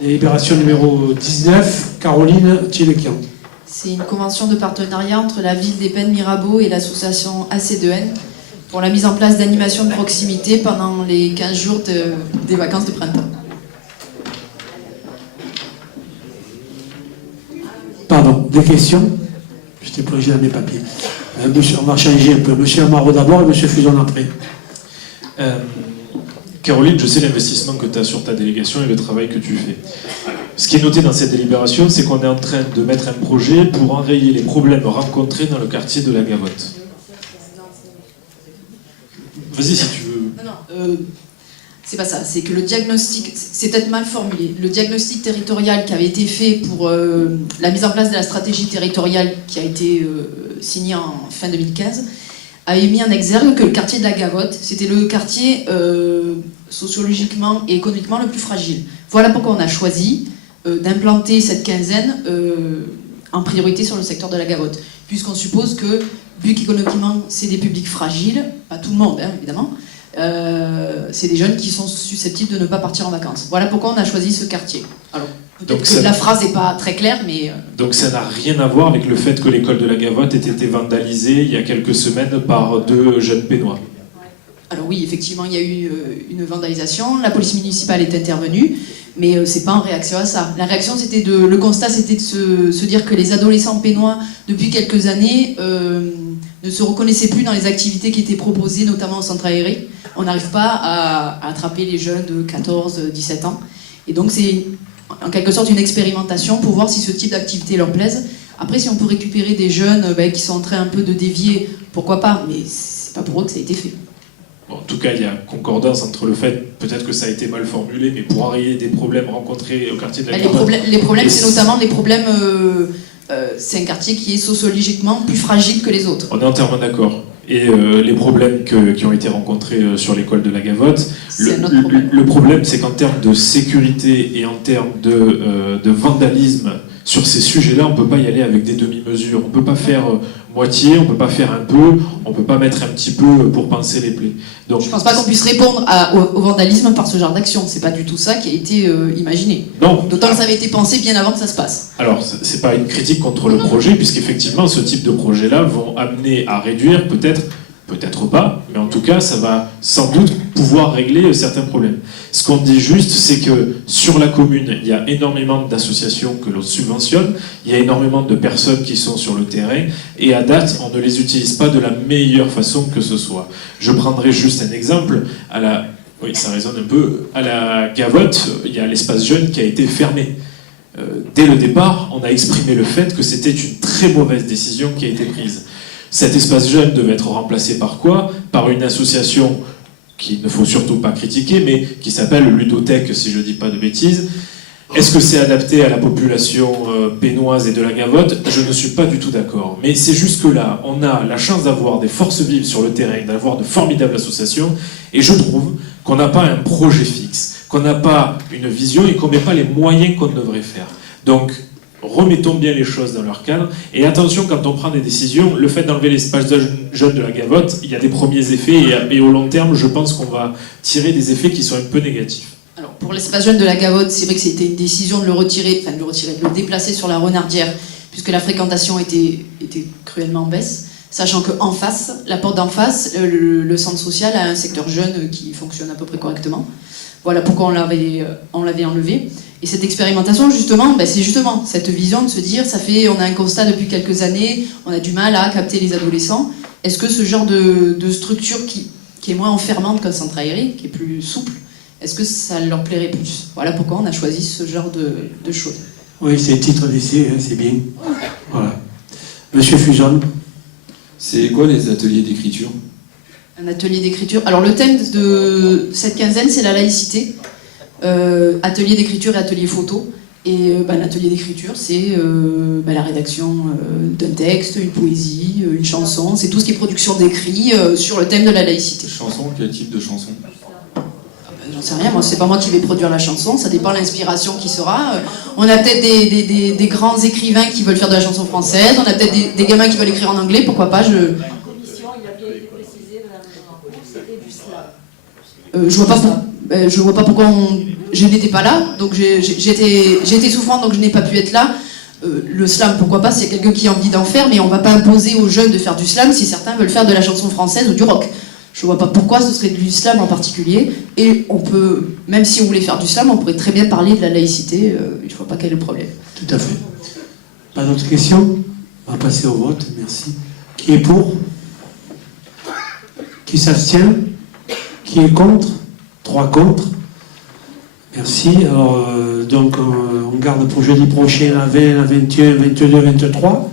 Délibération numéro 19, Caroline Tchélekian. C'est une convention de partenariat entre la ville des Pennes Mirabeau et l'association AC2N pour la mise en place d'animations de proximité pendant les 15 jours des vacances de printemps. Pardon, des questions? J'étais plongé dans mes papiers. Monsieur, on va changer un peu. Monsieur Amaro d'abord et Monsieur Fuson après. Caroline, je sais l'investissement que tu as sur ta délégation et le travail que tu fais. Ce qui est noté dans cette délibération, c'est qu'on est en train de mettre un projet pour enrayer les problèmes rencontrés dans le quartier de la Gavotte. Vas-y si tu veux. Non, c'est pas ça. C'est que le diagnostic, c'est peut-être mal formulé. Le diagnostic territorial qui avait été fait pour la mise en place de la stratégie territoriale qui a été signée en fin 2015 avait mis en exergue que le quartier de la Gavotte, c'était le quartier sociologiquement et économiquement le plus fragile. Voilà pourquoi on a choisi d'implanter cette quinzaine en priorité sur le secteur de la Gavotte. Puisqu'on suppose que, vu qu'économiquement c'est des publics fragiles, pas tout le monde hein, évidemment, c'est des jeunes qui sont susceptibles de ne pas partir en vacances. Voilà pourquoi on a choisi ce quartier. Alors, peut-être que la phrase n'est pas très claire, mais... Donc ça n'a rien à voir avec le fait que l'école de la Gavotte ait été vandalisée il y a quelques semaines par 2 jeunes Pénois. Alors oui, effectivement, il y a eu une vandalisation, la police municipale est intervenue, mais c'est pas en réaction à ça. La réaction, le constat, c'était de se dire que les adolescents pénois, depuis quelques années, ne se reconnaissaient plus dans les activités qui étaient proposées, notamment au centre aéré. On n'arrive pas à attraper les jeunes de 14, 17 ans. Et donc c'est en quelque sorte une expérimentation pour voir si ce type d'activité leur plaise. Après, si on peut récupérer des jeunes qui sont en train un peu de dévier, pourquoi pas, mais c'est pas pour eux que ça a été fait. Bon, en tout cas, il y a concordance entre le fait, peut-être que ça a été mal formulé, mais pour enrayer des problèmes rencontrés au quartier de la Gavotte. Les problèmes, c'est notamment des problèmes... c'est un quartier qui est sociologiquement plus fragile que les autres. On est entièrement d'accord. Et les problèmes qui ont été rencontrés sur l'école de la Gavotte, le problème, c'est qu'en termes de sécurité et en termes de vandalisme, sur ces sujets-là, on ne peut pas y aller avec des demi-mesures. On ne peut pas faire moitié, on ne peut pas faire un peu, on ne peut pas mettre un petit peu pour pincer les plaies. Donc, je ne pense pas qu'on puisse répondre au vandalisme par ce genre d'action. C'est pas du tout ça qui a été imaginé. D'autant que ça avait été pensé bien avant que ça se passe. Alors, c'est pas une critique contre le projet, puisqu'effectivement, ce type de projet-là vont amener à réduire, peut-être pas, mais en tout cas, ça va sans doute pouvoir régler certains problèmes. Ce qu'on dit juste, c'est que sur la commune, il y a énormément d'associations que l'on subventionne, il y a énormément de personnes qui sont sur le terrain, et à date, on ne les utilise pas de la meilleure façon que ce soit. Je prendrai juste un exemple. Oui, ça résonne un peu. À la Gavotte, il y a l'espace jeune qui a été fermé. Dès le départ, on a exprimé le fait que c'était une très mauvaise décision qui a été prise. Cet espace jeune devait être remplacé par quoi? Par une association qu'il ne faut surtout pas critiquer, mais qui s'appelle Ludothèque, si je ne dis pas de bêtises. Est-ce que c'est adapté à la population pénoise et de la Gavotte? Je ne suis pas du tout d'accord. Mais c'est juste que là, on a la chance d'avoir des forces vives sur le terrain, d'avoir de formidables associations, et je trouve qu'on n'a pas un projet fixe, qu'on n'a pas une vision et qu'on ne met pas les moyens qu'on devrait faire. Donc, remettons bien les choses dans leur cadre. Et attention, quand on prend des décisions, le fait d'enlever l'espace jeune de la Gavotte, il y a des premiers effets, et au long terme, je pense qu'on va tirer des effets qui sont un peu négatifs. Alors, pour l'espace jeune de la Gavotte, c'est vrai que c'était une décision de le déplacer sur la Renardière, puisque la fréquentation était cruellement en baisse, sachant qu'en face, la porte d'en face, le centre social a un secteur jeune qui fonctionne à peu près correctement. Voilà pourquoi on l'avait enlevé. Et cette expérimentation, justement, c'est justement cette vision de se dire, on a un constat depuis quelques années, on a du mal à capter les adolescents. Est-ce que ce genre de structure qui est moins enfermante qu'un centre aéré, qui est plus souple, est-ce que ça leur plairait plus? Voilà pourquoi on a choisi ce genre de choses. Oui, c'est le titre d'essai, hein, c'est bien. Voilà. Monsieur Fuson. C'est quoi les ateliers d'écriture? Un atelier d'écriture. Alors le thème de cette quinzaine, c'est la laïcité. Atelier d'écriture et atelier photo. Et l'atelier d'écriture, c'est la rédaction d'un texte, une poésie, une chanson. C'est tout ce qui est production d'écrit sur le thème de la laïcité. Chanson, quel type de chanson? J'en sais rien, moi c'est pas moi qui vais produire la chanson, ça dépend de l'inspiration qui sera. On a peut-être des grands écrivains qui veulent faire de la chanson française, on a peut-être des gamins qui veulent écrire en anglais, pourquoi pas. La commission, il a bien été précisé, Madame Jean-Paul, c'était du slam. Je vois pas pourquoi on je n'étais pas là, donc j'étais souffrante, donc je n'ai pas pu être là. Le slam, pourquoi pas, c'est quelqu'un qui a envie d'en faire, mais on va pas imposer aux jeunes de faire du slam si certains veulent faire de la chanson française ou du rock. Je vois pas pourquoi ce serait du slam en particulier. Et on peut, même si on voulait faire du slam, on pourrait très bien parler de la laïcité. Je vois pas quel est le problème. Tout à fait. Pas d'autres questions? On va passer au vote, merci. Qui est pour? Qui s'abstient? Qui est contre? 3 contre. Merci. Alors, donc, on garde pour jeudi prochain la 20, la 21, 22, 23.